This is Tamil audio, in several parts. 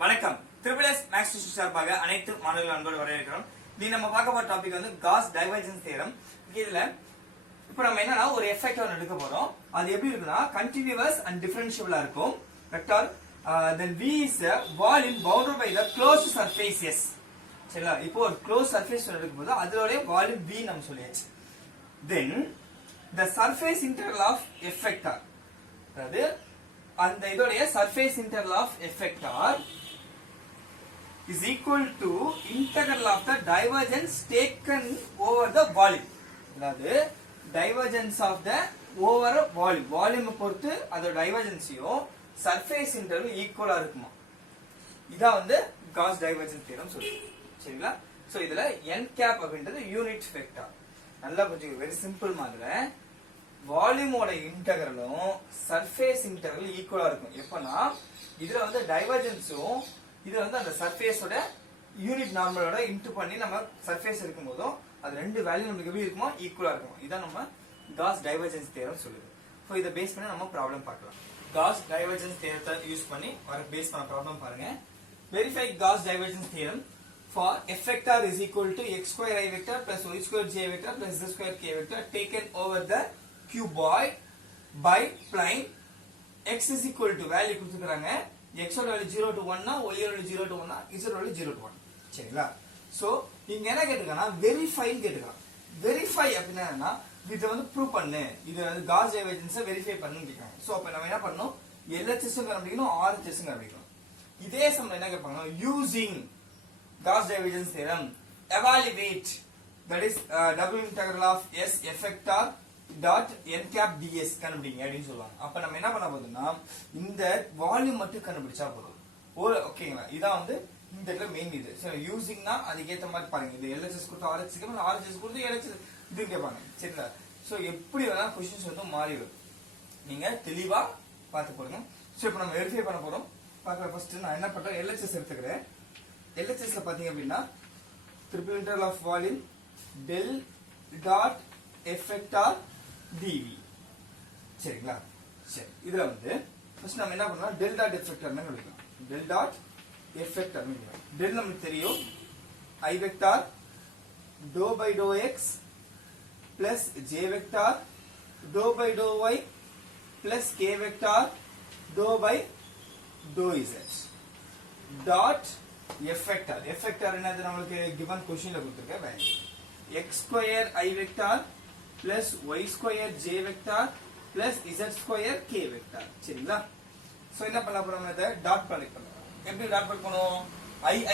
வணக்கம். ட்ரிபிள் எஸ் மேக்ஸ் டியூஷன் சார்பாக அனைத்து மாணவர்கள் அன்போடு வரவேற்கிறோம். நீ நம்ம பார்க்க போற டாபிக் வந்து காஸ் டைவர்ஜென்ஸ் தியரம். இதுல இப்போ நம்ம என்னன்னா ஒரு எஃபெக்ட் ஒன்று எடுக்க போறோம். அது எப்படி இருக்குன்னா கண்டினியூவஸ் அண்ட் டிஃபரன்ஷியபிளா இருக்கும். Vector then v is a volume bounded by the closed surface S. சரிங்களா? இப்போ ஒரு க்ளோஸ் சர்ஃபேஸ் எடுக்கும்போது அதோட வால்யூம் v நம்ம சொல்லியாச்சு. then the surface integral of effector, அதாவது அந்த இதோடைய surface integral of effector is equal to integral of the divergence taken over the volume. அதாவது divergence of the over volume, volume பொறுத்து அதோட divergenceயும் surface integral ஈக்குவலா இருக்குமா. இதான் வந்து காஸ் டைவர்ஜென்ஸ் தியரம் சொல்லுது. சரிங்களா? சோ இதுல n கேப் அப்படின்றது யூனிட் வெக்டார். நல்லா புரிஞ்சுங்க, வெரி சிம்பிள் மாதிரி வால்யூமோட இன்டெகிரலும் சர்ஃபேஸ் இன்டெகிரல் ஈக்குவலா இருக்கும். எப்பனா இதுல வந்து டைவர்ஜென்ஸும் இது வந்து அந்த சர்ஃபேஸோட யூனிட் நார்மலோட இன்டு பண்ணி நம்ம சர்ஃபேஸ் இருக்கும்போதும் அது ரெண்டு வேல்யூ நமக்கு எப்படி இருக்குமோ ஈக்குவலா இருக்கும். இதான் நம்ம காஸ் டைவர்ஜென்ஸ் தியரம் சொல்லுது. சோ இத பேஸ் பண்ணி நம்ம ப்ராப்ளம் பார்க்கலாம். காஸ் டைவர்ஜென்ஸ் தியரத்தை யூஸ் பண்ணி ஒரு பேஸ் பண்ண ப்ராப்ளம் பாருங்க. Verify cos divergence theorem for f vector is equal to x square I vector plus y square j vector plus z square k vector taken over the cuboid by plane x is equal to value கொடுத்துக்கறாங்க. x ஓட வேல்யூ 0 to 1 னா y ஓட வேல்யூ 0 to 1 னா z ஓட வேல்யூ 0 to 1. சரிங்களா? சோ இங்க என்ன கேட்டிருக்கானா வெரிஃபை கேட்டிருக்காங்க. வெரிஃபை அப்படினா இத வந்து ப்ரூவ் பண்ணு, இது வந்து காஸ் டைவர்ஜென்ஸை வெரிஃபை பண்ணுன்னு கேக்குறாங்க. சோ அப்ப நம்ம என்ன பண்ணனும், LHS ங்க கண்டுபிடிக்கணும், RHS ங்க கண்டுபிடிக்கணும். இதே சமயம் என்ன கேட்பாங்க, using Gauss divergence theorem evaluate, that is double integral of S effector dot n cap ds கண்டுபிடிங்க அப்படினு சொல்வாங்க. அப்ப நம்ம என்ன பண்ண போறோம்னா இந்த வால்யூம் மட்டும் கண்டுபிடிச்சா போதும். ஓகேங்களா? இதான் வந்து இந்த இடத்துல மெயின் இது. சோ யூசிங்னா அதுக்கு ஏத்த மாதிரி பாருங்க. இது LHS கொடுத்து RHS க்கு RHS கொடுத்து LHS இது கேட்பாங்க. சரிங்களா? சோ எப்படி வேணா क्वेश्चंस வந்து மாறி வரும். நீங்க தெளிவா பார்த்து போடுங்க. சோ இப்போ நம்ம வெரிஃபை பண்ண போறோம். பார்க்கற ஃபர்ஸ்ட் நான் என்ன பண்றேன், LHS எடுத்துக்கிறேன். LHS ல பாத்தீங்க அப்படின்னா triple integral of volume del dot effector dv. சரிங்களா? சரி, இதுல வந்து ஃபர்ஸ்ட் நம்ம என்ன பண்ணலாம், del dot effector ன்னு எழுதலாம். del dot effector ன்னு எழுதலாம். del நமக்கு தெரியும் I vector dou by dou x plus j vector dou by dou y plus k vector dou by dou z dot effector. effector என்னது நமக்கு given questionல கொடுத்திருக்க value x square I vector plus y square j vector plus z square k vector. சரிங்களா? சோ என்ன பண்ண போறோம், இத டாட் ப்ராடக்ட் பண்ணலாம். எப்படி டாட் ப்ராடக்ட் பண்ணுவோம்,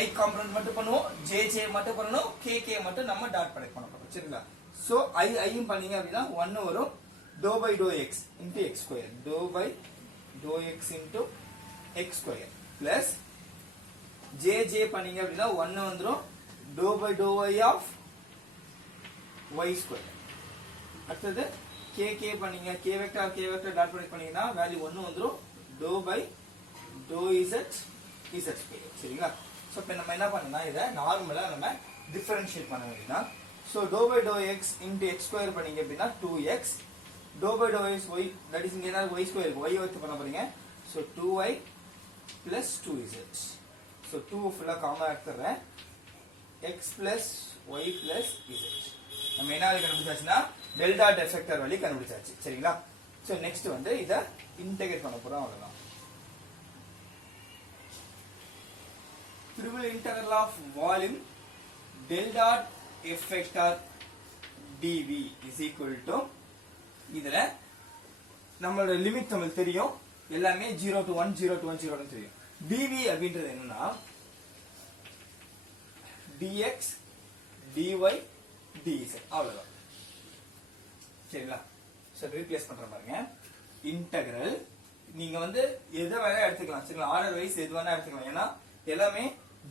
I காம்போனன்ட் மட்டும் பண்ணுவோம், j மட்டும் பண்ணனும், k மட்டும் நம்ம டாட் ப்ராடக்ட் பண்ண போறோம். சரிங்களா? சோ I யும் பண்ணீங்க அப்படினா 1 வரும், dou by dou x into x square, dou by dou x into x square plus j பண்ணீங்க அப்படினா 1 வந்துரும், dou by dou y of y square. அடுத்து k பண்ணீங்க, k vector டாட் ப்ராடக்ட் பண்ணீங்கனா வேல்யூ 1 வந்துரும், dou by dou z square. சரிங்களா? சோ இப்போ நம்ம என்ன பண்ணனும்னா இத நார்மலா நம்ம டிஃபரன்ஷியேட் பண்ண வேண்டியதா. So dou by dou x into x square பண்ணீங்க அப்படினா 2x, dou by dou x y, that is இங்க என்ன y square இருக்கு, y வச்சு பண்ண போறீங்க. So 2y plus 2z. So 2 ஃபுல்லா காமனா எடுத்துறேன், x plus y plus z. நம்ம என்ன கண்டுபிடிச்சாச்சுனா del dot effector வழி கண்டுபிடிச்சாச்சு. சரிங்களா? சோ நெக்ஸ்ட் வந்து இத இன்டகிரேட் பண்ண போறோம். அவ்வளவுதான். triple integral of volume del dot effector dv is equal to, இதுல நம்மளோட லிமிட் நமக்கு தெரியும், எல்லாமே 0 to 1 0 to 1 0 ன்னு தெரியும். dv அப்படின்றது என்னன்னா dx dy dz அவ்வளவுதான். சரிங்களா? சோ ரீப்ளேஸ் பண்ற பாருங்க. இன்டகிரல் நீங்க வந்து எதை வேணா எடுத்துக்கலாம். சரிங்களா? ஆர்டர் வைஸ் எது வேணா எடுத்துக்கலாம். ஏன்னா எல்லாமே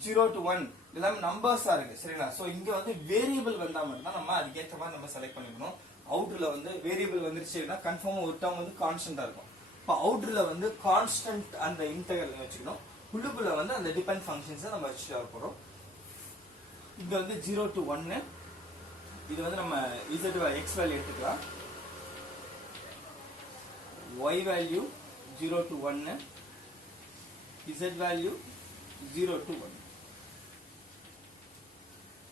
0 to 1 எல்லாமே நம்பர்ஸா இருக்கு. சரிங்களா? சோ இங்க வந்து வேரியபிள் வந்தா மட்டும் தான் நம்ம அதுக்கு ஏத்த மாதிரி நம்ம செலக்ட் பண்ணிக்கணும். அவுட்டர்ல வந்து வேரியபிள் வந்துருச்சுன்னா கன்ஃபார்மா ஒரு டேர்ம் வந்து கான்ஸ்டன்டா இருக்கும். இப்போ அவுட்டர்ல வந்து கான்ஸ்டன்ட் அந்த இன்டகிரல் வச்சுக்கணும், உள்ளுக்குள்ள வந்து அந்த டிபெண்ட் ஃபங்க்ஷன்ஸ் நம்ம வச்சுட்டு வர போறோம். இங்க வந்து 0 to 1, இது வந்து நம்ம z x வேல்யூ எடுத்துக்கலாம், y value 0 to 1, z value 0 to 1.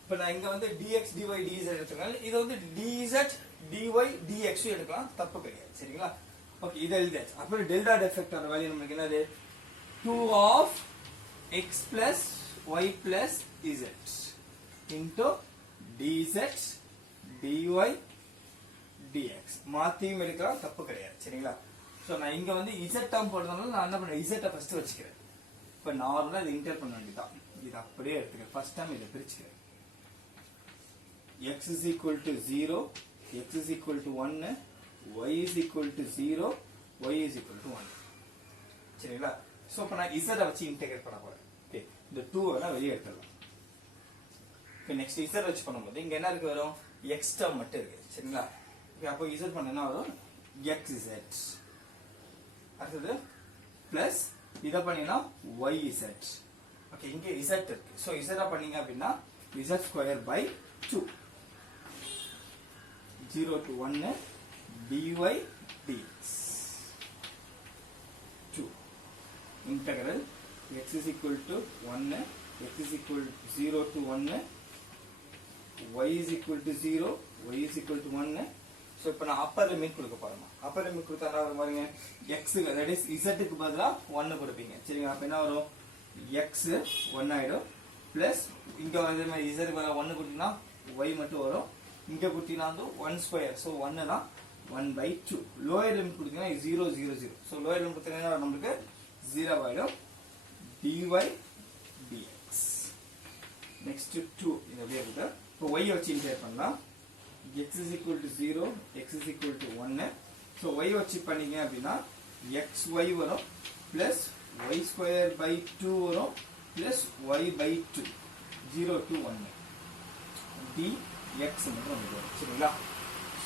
இப்போ நான் இங்க வந்து dx dy dz எடுத்துக்கலாம். இது வந்து dz dy dx எடுக்கலாம், தப்பு கிடையாது. சரிங்களா? ஓகே, இத எழுதியாச்சு. அப்புறம் டெல்டா டெஃபெக்டோட வேல்யூ நமக்கு என்னது? 2 of x plus y plus z into dz dy dx. மாத்தியும் எடுக்கலாம், தப்பு கிடையாது. சரிங்களா? சோ நான் இங்க வந்து z டேர்ம் போடுறதுனால நான் என்ன பண்றேன், z ஃபர்ஸ்ட் வச்சுக்கிறேன். இப்போ நார்மலா இது இன்டர் பண்ண வேண்டியதான். இது அப்படியே எடுத்துக்கிறேன். ஃபர்ஸ்ட் டைம் இத பிரிச்சுக்கிறேன். x is equal to 0, x is equal to 1, y is equal to 0, y is equal to 1. சரிங்களா? சோ இப்போ நான் z வச்சு இன்டகிரேட் பண்ண போறேன். ஓகே, இந்த 2 வேணா வெளிய எடுத்துடலாம். இப்போ நெக்ஸ்ட் z வச்சு பண்ணும்போது இங்க என்ன இருக்கு வரும்? x டேர்ம் மட்டும் இருக்கு. சரிங்களா? ஓகே, அப்போ z பண்ண என்ன வரும்? xz. அடுத்து பிளஸ் இத பண்ணினா yz. ஓகே, இங்க z இருக்கு. சோ z பண்ணீங்க அப்படினா z square by 2. 0 to 1 dy dx. 2 integral x is equal to 1, x is equal to 0 to 1, y is equal to 0, y is equal to 1. So இப்போ நான் அப்பர் லிமிட் கொடுக்க போறேன். அப்பர் லிமிட் கொடுத்தா என்ன வரும் பாருங்க, x that is z க்கு பதிலா 1 கொடுப்பீங்க. சரிங்களா? அப்ப என்ன வரும்? x 1 ஆயிடும் பிளஸ் இங்க வந்து z க்கு பதிலா 1 கொடுத்தீங்கன்னா y மட்டும் வரும். இங்க கொடுத்தீங்கன்னா வந்து 1 ஸ்கொயர். சோ 1 தான் 1/2. லோயர் லிமிட் கொடுத்தீங்கன்னா 0 0 0. சோ லோயர் லிமிட் கொடுத்தீங்கன்னா நமக்கு 0 ஆயிடும். dy dx. நெக்ஸ்ட் 2 இந்த அப்படியே இருக்கு. இப்போ y வச்சு இன்டர் பண்ணலாம். x is equal to 0, x is equal to 1. So y வச்சு பண்ணீங்க அப்படின்னா xy வரும் plus y square by 2 வரும் plus y by 2. 0 to 1. dx மட்டும் வரும். சரிங்களா?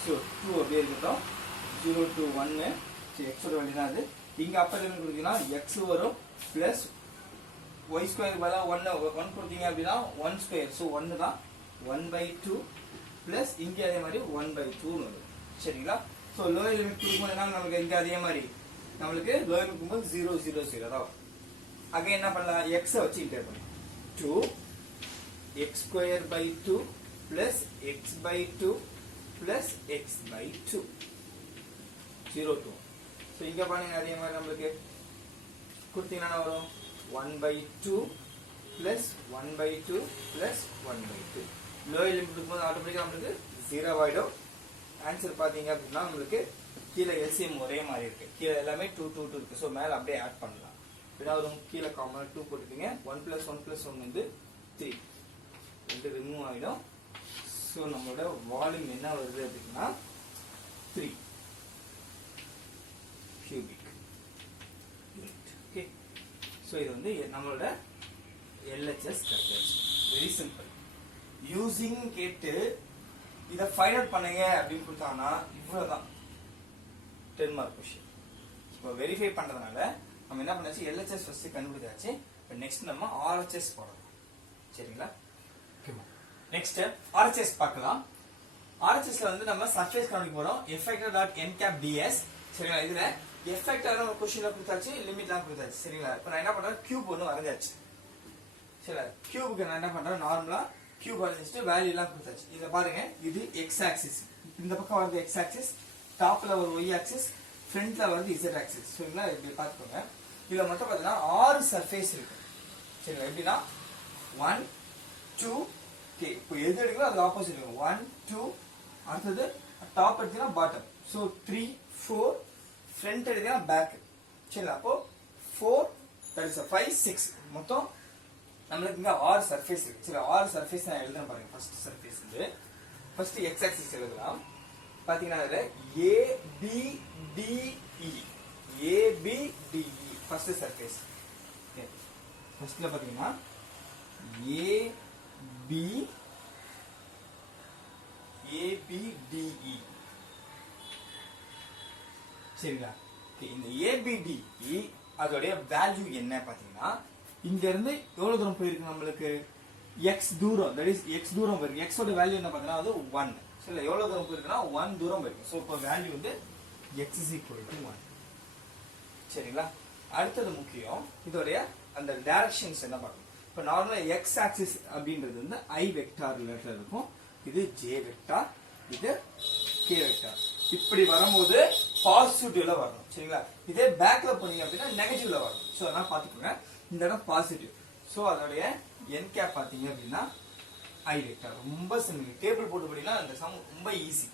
So 2 அப்படியே இருக்கட்டும். 0 to 1. சரி, x ஓட வேல்யூ அது. இங்க அப்பர் லிமிட் கொடுத்தீங்கன்னா x வரும் plus y square பதிலா 1 கொடுத்தீங்க அப்படின்னா 1 ஸ்கொயர். So 1 தான் 1/2 பிளஸ் இங்க அதே மாதிரி 1/2 னு வரும். சரிங்களா? சோ லோயர் லிமிட் கொடுக்கும்போது என்ன நமக்கு இங்க அதே மாதிரி நமக்கு லோயர் லிமிட் கொடுக்கும்போது 0 0 0 தான். அகைன் என்ன பண்ணலாம், x வச்சு இன்டர் பண்ணலாம். 2 x square by 2 plus x/2 plus x/2 0 to 1. So இங்க பாருங்க அதே மாதிரி நமக்கு கொடுத்தீங்கன்னா வரும் 1/2 பிளஸ் 1/2 பிளஸ் 1/2. லோயர் லிமிட் கொடுக்கும்போது ஆட்டோமேட்டிக்கா நமக்கு 0 ஆயிடும். ஆன்சர் பாத்தீங்க அப்படின்னா நமக்கு கீழே எல்சிஎம் ஒரே மாதிரி இருக்கு. கீழே எல்லாமே 2 2 2 இருக்கு. சோ மேல அப்படியே ஆட் பண்ணலாம். இதா வரும், கீழே காமனா 2 போட்டுட்டீங்க. 1 + 1 + 1 வந்து 3. ரெண்டு ரிமூவ் ஆயிடும். சோ நம்மளோட வால்யூம் என்ன வருது அப்படின்னா 3 கியூபிக் யூனிட். ஓகே, சோ இது வந்து நம்மளோட LHS கிடைச்சாச்சு. Very simple. யூசிங் கேட்டு இத ஃபைண்ட் அவுட் பண்ணுங்க அப்படின்னு கொடுத்தாங்கன்னா இவ்வளவுதான் 10 மார்க் क्वेश्चन. இப்போ வெரிஃபை பண்றதுனால நம்ம என்ன பண்ணாச்சு, LHS ஃபர்ஸ்ட் கண்டுபிடிச்சாச்சு. இப்போ நெக்ஸ்ட் நம்ம RHS போடலாம். சரிங்களா? நெக்ஸ்ட் RHS பார்க்கலாம். RHSல வந்து நம்ம சர்ஃபேஸ் கண்டுபிடிக்க போறோம். effector.n_ds. சரிங்களா? இதுல effector நம்ம क्वेश्चनல கொடுத்தாச்சு, லிமிட்லாம் கொடுத்தாச்சு. சரிங்களா? இப்போ நான் என்ன பண்றேன், கியூப் ஒன்னு வரைஞ்சாச்சு. சரிங்களா? கியூபுக்கு நான் என்ன பண்றேன், நார்மலா கியூப் வரைஞ்சிட்டு வேல்யூ எல்லாம் கொடுத்தாச்சு. இத பாருங்க, இது x ஆக்சிஸ். இந்த பக்கம் வருது x ஆக்சிஸ், டாப்ல ஒரு y ஆக்சிஸ், ஃப்ரண்ட்ல வருது z ஆக்சிஸ். சரிங்களா? இப்படி பாத்துக்கோங்க. இதுல மட்டும் பாத்தீங்கன்னா 6 சர்ஃபேஸ் இருக்கு. சரிங்களா? எப்படின்னா 1 2 ஓகே, இப்போ எது எடுக்கறோம் அது ஆப்போசிட் இருக்கும். 1 2 அடுத்தது டாப் எடுத்தீங்கன்னா பாட்டம். சோ 3 4 ஃப்ரண்ட் எடுத்தீங்கன்னா பேக். சரிங்களா? அப்போ 4 that is 5 6 மொத்தம் நமக்கு இங்க 6 சர்ஃபேஸ் இருக்கு. சரி, 6 சர்ஃபேஸ் நான் எழுதுறேன் பாருங்க. ஃபர்ஸ்ட் சர்ஃபேஸ் வந்து ஃபர்ஸ்ட் x ஆக்சிஸ் எழுதலாம். பாத்தீங்கன்னா அதுல A B D E A B D E first surface. Okay, ஃபர்ஸ்ட்ல பாத்தீங்கன்னா A B D E. சரிங்களா? ஓகே, இந்த A B D E அதோட வேல்யூ என்ன பாத்தீங்கன்னா இங்க இருந்து எவ்வளவு தூரம் போயிருக்கு நம்மளுக்கு, x தூரம், that is x தூரம் போயிருக்கு. x ஓட வேல்யூ என்ன பாத்தீங்கன்னா அது 1. சரி, எவ்வளவு தூரம் போயிருக்குன்னா 1 தூரம் போயிருக்கு. சோ இப்போ வேல்யூ வந்து x is equal to 1. சரிங்களா? அடுத்தது முக்கியம், இதோட அந்த டைரக்ஷன்ஸ் என்ன பார்க்கணும். இப்போ நார்மலா எக்ஸ் ஆக்சிஸ் அப்படின்றது வந்து ஐ வெக்டார் ரிலேட்டட் இருக்கும். இது ஜே வெக்டார், இது கே வெக்டார். இப்படி வரும்போது பாசிட்டிவ்ல வரணும். சரிங்களா? இதே பேக்ல போனீங்க அப்படின்னா நெகட்டிவ்ல வரணும். ஸோ அதெல்லாம் பார்த்துக்கோங்க. இந்த இடம் பாசிட்டிவ். ஸோ அதோடைய என் கேப் பார்த்தீங்க அப்படின்னா ஐ வெக்டார். ரொம்ப சிம்பிள். டேபிள் போட்டு போட்டீங்கன்னா அந்த சம் ரொம்ப ஈஸி.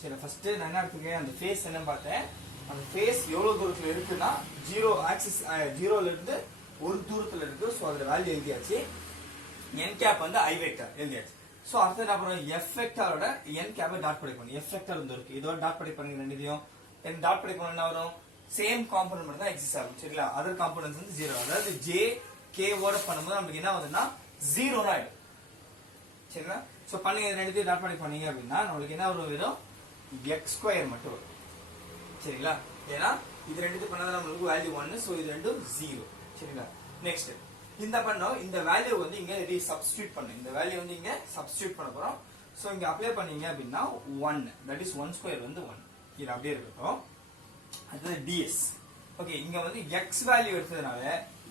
சரி, ஃபர்ஸ்ட் நான் என்ன எடுத்துக்கேன், அந்த ஃபேஸ் என்ன பார்த்தேன். அந்த ஃபேஸ் எவ்வளவு தூரத்துல இருக்குன்னா ஜீரோ ஆக்சிஸ், ஜீரோல இருந்து ஒரு தூரத்துல இருக்கு. ஸோ அதோட வேல்யூ எழுதியாச்சு. என் கேப் வந்து ஐ வெக்டார் எழுதியாச்சு. ஸோ அடுத்து என்ன பண்ணுவோம், எஃப் வெக்டாரோட என் கேப்பை டாட் ப்ராடக்ட் பண்ணும். எஃப் வெக்டார் வந்து இருக்கு, இதோட டாட் ப்ராடக்ட் பண்ணுங்க ரெண்டுத்தையும். என் டாட் ப்ராடக்ட் பண்ண என்ன வரும், சேம் காம்பனன்ட் மட்டும் தான் எக்ஸிஸ்ட் ஆகும். சரிங்களா? அதர் காம்பனன்ட்ஸ் வந்து ஜீரோ. அதாவது ஜே கே ஓட பண்ணும்போது நமக்கு என்ன வருதுன்னா ஜீரோன்னு ஆயிடும். சரிங்களா? ஸோ பண்ணுங்க, ரெண்டுத்தையும் டாட் ப்ராடக்ட் பண்ணீங்க அப்படின்னா நம்மளுக்கு என்ன வரும், வெறும் எக்ஸ் ஸ்கொயர் மட்டும் வரும். சரிங்களா? ஏன்னா இது ரெண்டுத்தையும் பண்ணாதான் நம்மளுக்கு வேல்யூ 1. ஸோ இது ரெண்டும் 0. சரிங்களா? நெக்ஸ்ட் இந்த பண்ணோம், இந்த வேல்யூ வந்து இங்க சப்ஸ்டிட்யூட் பண்ணு. இந்த வேல்யூ வந்து இங்க சப்ஸ்டிட்யூட் பண்ண போறோம். ஸோ இங்க அப்ளை பண்ணீங்க அப்படின்னா 1, தட் இஸ் 1 ஸ்கொயர் வந்து 1. இது அப்படியே இருக்கட்டும். அடுத்தது டிஎஸ். ஓகே, இங்க வந்து எக்ஸ் வேல்யூ எடுத்ததுனால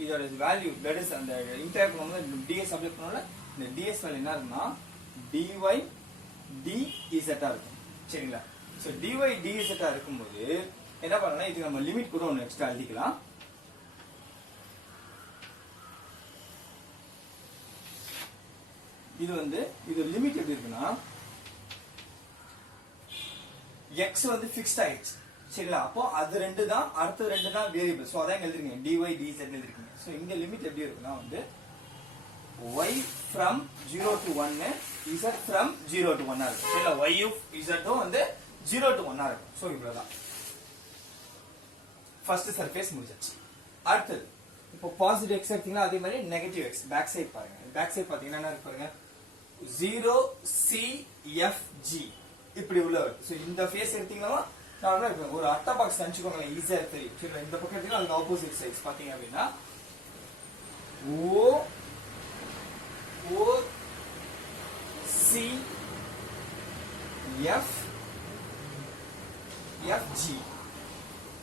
இதோட வேல்யூ தட் இஸ் அந்த இன்டராக்ட் பண்ணும்போது டிஎஸ் அப்ளை பண்ணோம்ல, இந்த டிஎஸ் வேல்யூ என்ன இருக்குன்னா dy dz இருக்கும். சரிங்களா? சோ dy dz இருக்கும்போது என்ன பண்ணலாம், இதுக்கு நம்ம லிமிட் கூட ஒன்னு எக்ஸ்ட்ரா எழுதிக்கலாம். இது வந்து இது லிமிட் எப்படி இருக்குன்னா x வந்து ஃபிக்ஸ்ட் ஆயிடுச்சு. சரிங்களா? அப்போ அது ரெண்டு தான், அடுத்த ரெண்டு தான் வேரியபிள். சோ அதான் எழுதிருக்கீங்க dy dz எழுதிருக்கீங்க. சோ இங்க லிமிட் எப்படி இருக்குன்னா வந்து y from 0 to 1 z from 0 to 1 இருக்கு. சரிங்களா? y of z வந்து 0 to 1 இருக்கு. சோ இவ்வளவுதான். ஃபர்ஸ்ட் சர்ஃபேஸ் முடிஞ்சிச்சு. அடுத்து இப்போ பாசிட்டிவ் x எடுத்தீங்கன்னா அதே மாதிரி நெகட்டிவ் x பேக் சைடு பாருங்க. பேக் சைடு பாத்தீங்கன்னா என்ன இருக்கு பாருங்க, 0 c f g இப்படி உள்ள வருது. சோ இந்த ஃபேஸ் எடுத்தீங்கன்னா நார்மலா இருக்கு. ஒரு அட்டை பாக்ஸ் நினைச்சுக்கோங்க, ஈஸியா தெரியும். சரிங்களா? இந்த பக்கம் எடுத்தீங்கன்னா அதுக்கு ஆப்போசிட் சைட்ஸ் பாத்தீங்க அப்படின்னா o o c f f g.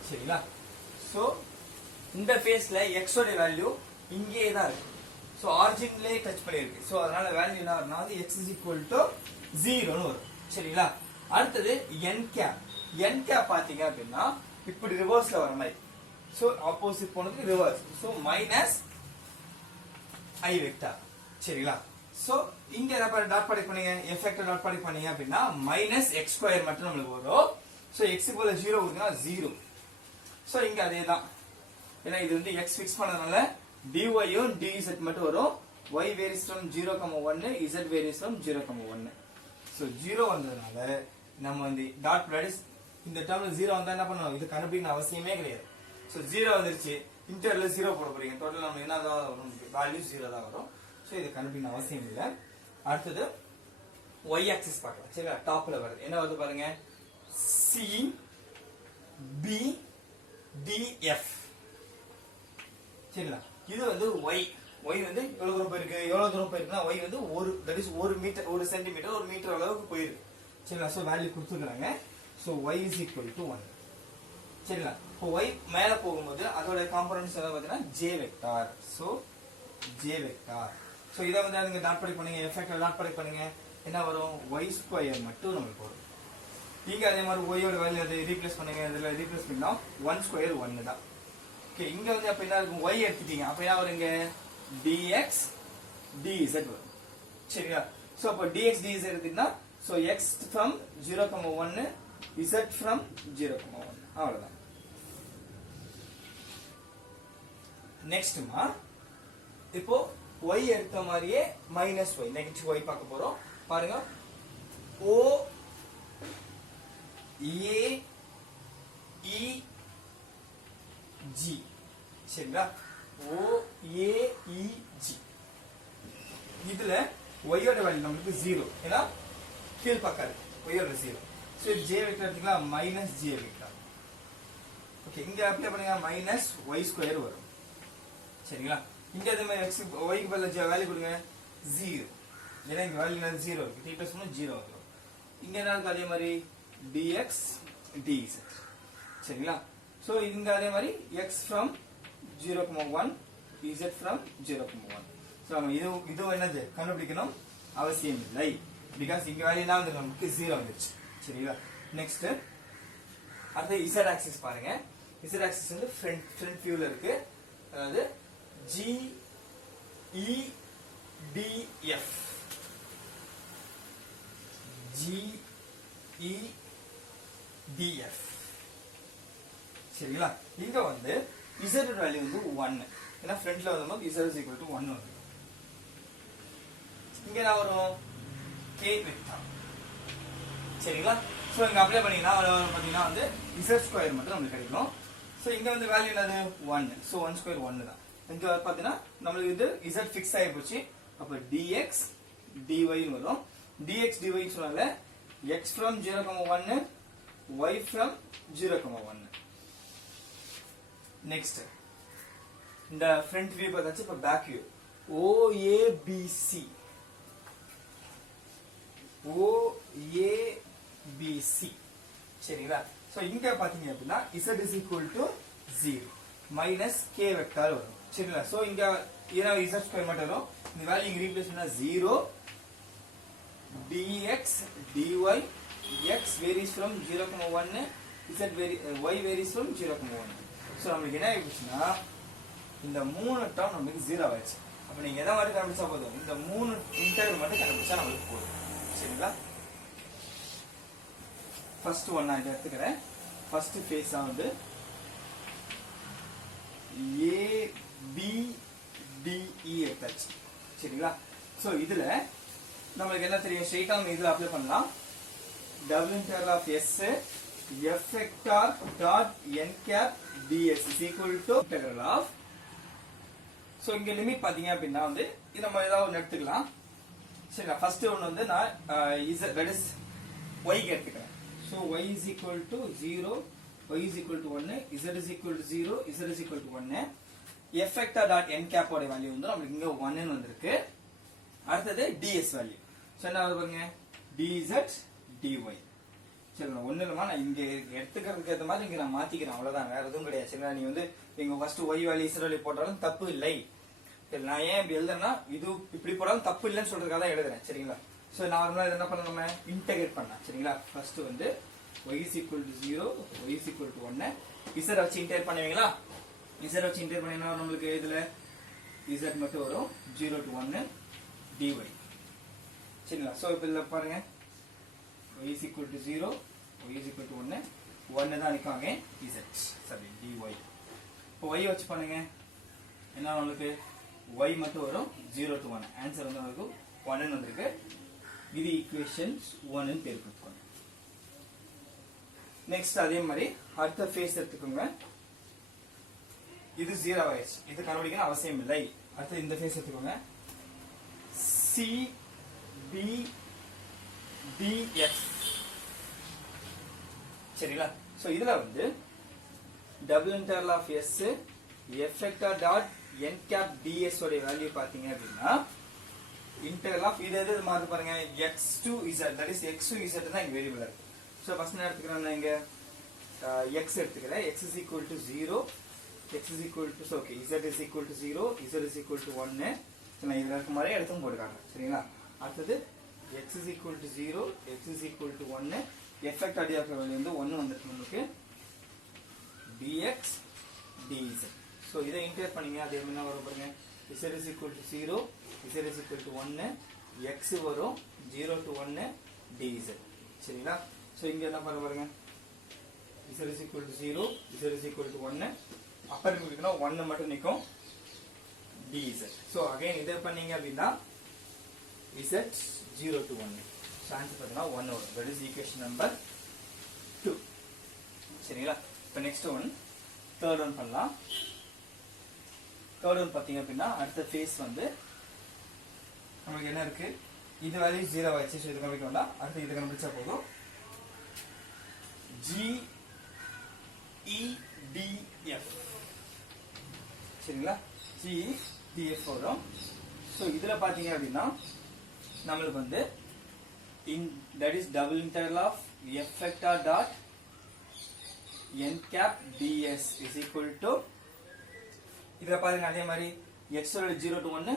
சரிங்களா? சோ இந்த ஃபேஸ்ல x ஓட வேல்யூ இங்கே தான் இருக்கு. சோ ஆரிஜின்லயே டச் பண்ணிருக்கு. சோ அதனால வேல்யூ என்ன வரும்னா x 0 ன்னு வரும். சரிங்களா? அடுத்தது n கேப். n கேப் பாத்தீங்க அப்படின்னா இப்படி ரிவர்ஸ்ல வர மாதிரி. சோ ஆப்போசிட் போனதுக்கு reverse. So minus i vector. சரிங்களா? சோ இங்க என்ன பண்ண டாட் ப்ராடக்ட் பண்ணீங்க, எஃபெக்ட் டாட் ப்ராடக்ட் பண்ணீங்க அப்படின்னா மைனஸ் x ஸ்கொயர் மட்டும் நமக்கு வரும். சோ x க்கு பதிலா 0 கொடுத்தா 0. சோ இங்க அதே தான். ஏன்னா இது வந்து x ஃபிக்ஸ் பண்ணதுனால dy யும் dz மட்டும் வரும். y varies from 0,1, z varies from 0,1. So 0 வந்ததுனால நம்ம வந்து டாட் ப்ராடக்ட் இந்த டேர்ம்ல 0 வந்தா என்ன பண்ணுவோம், இது கண்டுபிடிக்கணும் அவசியமே கிடையாது. சோ 0 வந்துருச்சு, இன்டர்ல 0 போட போறீங்க. டோட்டல் நம்ம என்ன தான் வரும், வேல்யூ 0 தான் வரும். சோ இது கண்டுபிடிக்கணும் அவசியம் இல்லை. அடுத்தது y ஆக்சிஸ் பார்க்கலாம். சரிங்களா? டாப்ல வருது என்ன வருது பாருங்க, c b d f. சரிங்களா? இது வந்து y. y வந்து எவ்வளவு தூரம் போயிருக்கு, எவ்வளவு தூரம் போயிருக்குன்னா y வந்து that is 1 metre, 1 centimetre, 1 metre அளவுக்கு போயிருக்கு. சரிங்களா? சோ வேல்யூ கொடுத்துருக்காங்க. So y is equal to 1. சரிங்களா? இப்போ y மேல போகும்போது அதோட காம்போனன்ட்ஸ் எல்லாம் பார்த்தீங்கன்னா j vector. So j vector. So இத வந்து நீங்க டாட் ப்ராடக்ட் பண்ணுங்க, எஃபெக்ட் டாட் ப்ராடக்ட் பண்ணுங்க, என்ன வரும், y ஸ்கொயர் மட்டும் நமக்கு வரும். இங்க அதே மாதிரி y ஓட வேல்யூ அதை ரீப்ளேஸ் பண்ணுங்க. இதுல ரீப்ளேஸ் பண்ணா 1 ஸ்கொயர் 1 தான். ஓகே, இங்க வந்து அப்ப என்ன இருக்கும், y எடுத்துட்டீங்க. அப்ப என்ன வருங்க, dx dz வரும். சரிங்களா? சோ அப்ப dx dz எடுத்தீங்கன்னா so x from 0,1 z from 0,1 அவ்வளவுதான். நெக்ஸ்ட்மா இப்போ y எடுத்த மாதிரியே மைனஸ் y, நெகட்டிவ் y பார்க்க போறோம். பாருங்க, o a e g. சரிங்களா? o a e g. இதுல y ஓட வேல்யூ நமக்கு 0. ஏன்னா கீழ் பக்கம் இருக்கு, y ஓட 0. சோ இது j வெக்டர் எடுத்துக்கலாம், மைனஸ் j வெக்டர். ஓகே, இங்க அப்ளை பண்ணுங்க, மைனஸ் y ஸ்கொயர் வரும். சரிங்களா? இங்க அதே மாதிரி x y க்கு பதிலா வேல்யூ கொடுங்க 0. ஏன்னா இங்க வேல்யூ 0 இருக்கு, t பிளஸ் 1 0 வரும். இங்க என்ன இருக்கு, அதே மாதிரி dx dz. சரிங்களா? சோ இங்க அதே மாதிரி x from 0,1 z from 0,1. So நம்ம இது என்னது கண்டுபிடிக்கணும் அவசியம் இல்லை because இங்க வேல்யூ என்ன வந்து நமக்கு 0 வந்துச்சு சரிங்களா. நெக்ஸ்ட் அடுத்து z axis பாருங்க. z axis வந்து front viewல இருக்கு. அதாவது g e d f g e d f சரிங்களா. இங்க வந்து z வேல்யூ வந்து 1 ஏன்னா ஃப்ரண்ட்ல வரும்போது z is equal to 1 வரும். இங்க என்ன வரும் k வெக்டார் சரிங்களா. சோ இங்க அப்ளை பண்ணீங்கன்னா பாத்தீங்கன்னா வந்து z ஸ்கொயர் மட்டும் நமக்கு கிடைக்கும். சோ இங்க வந்து வேல்யூ என்னது 1. சோ 1 ஸ்கொயர் 1 தான். இங்க பாத்தீங்கன்னா நமக்கு இது z ஃபிக்ஸ் ஆயி போச்சு. அப்ப dx dy ன்னு வரும். dx dy ன்னு சொன்னால x from 0,1 y from 0,1. Next இந்த ஃப்ரண்ட் வியூ பார்த்தாச்சு. இப்ப பேக் வியூ OABC சரிங்களா. சோ இங்க பாத்தீங்க அப்படின்னா z is equal to 0 minus k vector வரும் சரிங்களா. சோ இங்க ஏன்னா z ஸ்கொயர் மட்டும் வரும். இந்த வேல்யூ இங்க ரீப்ளேஸ் பண்ணா 0 dx dy x varies from 0,1 y varies from 0,1. So நமக்கு என்ன ஆயிடுச்சுன்னா இந்த மூணு டேர்ம் நமக்கு 0 ஆயிடுச்சு. அப்ப நீங்க எதை மட்டும் கண்டுபிடிச்சா போதும் இந்த மூணு இன்டர்வல் மட்டும் கண்டுபிடிச்சா நமக்கு போதும் சரிங்களா. ஃபர்ஸ்ட் ஒன் நான் இதை எடுத்துக்கிறேன். ஃபர்ஸ்ட் ஃபேஸா வந்து ABDE எடுத்தாச்சு சரிங்களா. சோ இதுல நமக்கு என்ன தெரியும் ஸ்ட்ரைட்டா நம்ம இதுல அப்ளை பண்ணலாம். Double integral of s f vector dot n cap ds is equal to integral of. So இங்க லிமிட் பாத்தீங்க அப்படின்னா வந்து இது நம்ம ஏதாவது ஒன்னு எடுத்துக்கலாம் சரிங்களா. ஃபர்ஸ்ட் ஒன்னு வந்து நான் that is y க்கு எடுத்துக்கிறேன். So y is equal to 0 y is equal to 1 z is equal to 0 z is equal to 1 f vector dot n cap ஓட வேல்யூ வந்து நமக்கு இங்க 1 ன்னு வந்திருக்கு. அடுத்து ds வேல்யூ. சோ என்ன வருது பாருங்க dz dy சரிங்களா. ஒண்ணு இல்லமா நான் இங்க எடுத்துக்கிறதுக்கு ஏத்த மாதிரி இங்க நான் மாத்திக்கிறேன் அவ்வளவுதான் வேற எதுவும் கிடையாது சரிங்களா. நீ வந்து இங்க first y value z value போட்டாலும் தப்பு இல்லை. சரி நான் ஏன் இப்படி எழுதுறேன்னா இது இப்படி போடாலும் தப்பு இல்லைன்னு சொல்றதுக்காக தான் எழுதுறேன் சரிங்களா. சோ நார்மலா என்ன பண்ணணும் நம்ம இன்டகிரேட் பண்ணலாம் சரிங்களா. ஃபர்ஸ்ட் வந்து y is equal to 0 y is equal to 1 z வச்சு இன்டகிரேட் பண்ணுவீங்களா. z வச்சு இன்டகிரேட் பண்ணீங்கன்னா நமக்கு இதுல z மட்டும் வரும் 0 to 1 dy சரிங்களா. சோ இப்ப இதுல பாருங்க y is equal to 0 y is equal to 1 தான் நிக்காங்க z சரி dy. இப்போ y வச்சு பண்ணுங்க என்ன நமக்கு y மட்டும் வரும் 0 to 1 ஆன்சர் வந்து நமக்கு 1 ன்னு வந்திருக்கு. இது ஈக்குவேஷன்ஸ் 1 ன்னு பேர் கொடுத்துக்கோங்க. நெக்ஸ்ட் அதே மாதிரி அடுத்த ஃபேஸ் எடுத்துக்கோங்க. இது 0 ஆயிடுச்சு. இது கண்டுபிடிக்கணும் அவசியம் இல்லை. அடுத்து இந்த ஃபேஸ் எடுத்துக்கோங்க. C B D F சரிங்களா. சோ இதுல வந்து double integral of s f vector dot n cap ds ஓட வேல்யூ பாத்தீங்க அப்படின்னா இன்டெகிரல் ஆஃப் இது எது மாதிரி பாருங்க x to z that is x to z தான் இங்க வேரியபிள் இருக்கு. சோ ஃபர்ஸ்ட் நான் எடுத்துக்கிறேன் இங்க x எடுத்துக்கிறேன். x is equal to 0 x is equal to so okay z is equal to 0 z is equal to 1 நான் இதுல இருக்க மாதிரி எடுத்து போட்டுக்காங்க சரிங்களா. அடுத்து x is equal to 0 x is equal to 1 f vector d of value வந்து 1 வந்துருக்கு நமக்கு dx dz. சோ இதை இன்டகிரேட் பண்ணீங்க அது என்ன வரும் பாருங்க z is equal to 0 z is equal to 1 x வரும் 0 to 1 dz சரிங்களா. சோ இங்க என்ன பாருங்க z is equal to 0 z is equal to 1 Appar லிமிட்னா 1 மட்டும் நிக்கும் dz. சோ அகைன் இதை பண்ணீங்க அப்படின்னா z 0 to 1 சான்ஸ் பார்த்தீங்கன்னா 1 வரும். that is equation number 2 சரிங்களா. இப்போ நெக்ஸ்ட் ஒன் தேர்ட் ஒன் பண்ணலாம். தேர்ட் ஒன் பாத்தீங்க அப்படின்னா அடுத்த ஃபேஸ் வந்து நமக்கு என்ன இருக்கு இது வேல்யூ 0 ஆயிடுச்சு. ஸோ இது கண்டுபிடிக்க வேண்டாம். அடுத்து இது கண்டுபிடிச்சா போதும். G E D F சரிங்களா. G E D F வரும். ஸோ இதுல பாத்தீங்க அப்படின்னா நம்மளுக்கு வந்து that is double integral of f vector dot n cap ds is equal to இதுல பாருங்க அதே மாதிரி x ஓட 0 to 1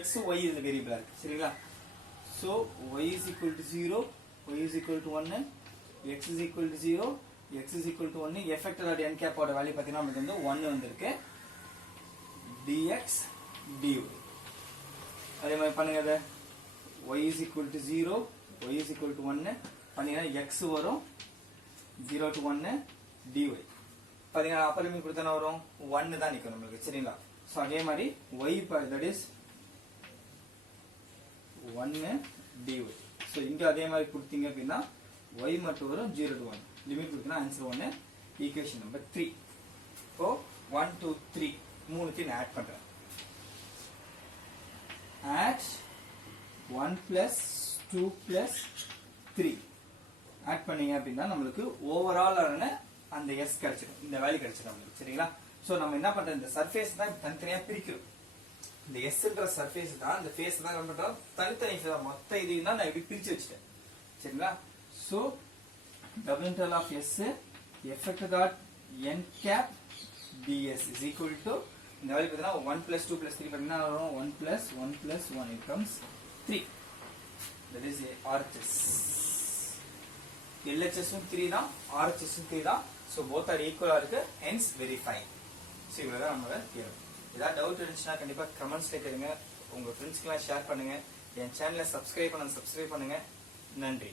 x y இது வேரியபிளா இருக்கு சரிங்களா so y is equal to 0 y is equal to 1 x is equal to 0 x is equal to 1 effector at n cap ஓட வேல்யூ பாத்தீங்கன்னா நமக்கு வந்து 1 வந்திருக்கு dx dy அதே மாதிரி பண்ணுங்க அத y is equal to 0 y is equal to 1 பண்ணீங்கன்னா x வரும் 0 to 1 dy பாத்தீங்கன்னா அப்பர் லிமிட் கொடுத்தா வரும் 1 தான் நிக்கும் நமக்கு சரிங்களா சோ அதே மாதிரி y that is 1 dy so இங்க அதே மாதிரி கொடுத்தீங்க அப்படினா y மட்டும் வரும் 0 to 1 லிமிட் கொடுத்தா ஆன்சர் 1 ஈக்குவேஷன் நம்பர் 3 இப்போ 1 2 3 மூணுத்தையும் ஆட் பண்றேன் add 1 plus 2 plus 3 ஆட் பண்ணீங்க அப்படினா நமக்கு ஓவரால் ஆன அந்த s கிடைச்சிடும் இந்த வேல்யூ கிடைச்சிடும் நமக்கு சரிங்களா சோ நம்ம என்ன பண்றோம் இந்த சர்ஃபேஸ் தான் தனித்தனியா பிரிக்கிறோம் இந்த s இருக்கிற சர்ஃபேஸ் தான் இந்த ஃபேஸ் தான் என்ன பண்றோம் தனித்தனி மொத்த இதையும் தான் நான் இப்படி பிரிச்சு வச்சிட்டேன் சரிங்களா so double integral of s effect dot n cap ds is equal to இந்த வேல்யூ பார்த்தா 1 plus 2 plus 3 பண்ணா வரும் 1 plus 1 plus 1 it comes 3 that is RHS LHS 3 தான் RHS 3 தான் so both are equal இருக்கு hence verify so இவ்வளவுதான் நம்மளோட தியரம் ஏதாவது டவுட் இருந்துச்சுன்னா கண்டிப்பா கமெண்ட்ஸ்ல கேளுங்க உங்க ஃப்ரெண்ட்ஸ்க்கு எல்லாம் ஷேர் பண்ணுங்க என் சேனலை சப்ஸ்கிரைப் பண்ணுங்க நன்றி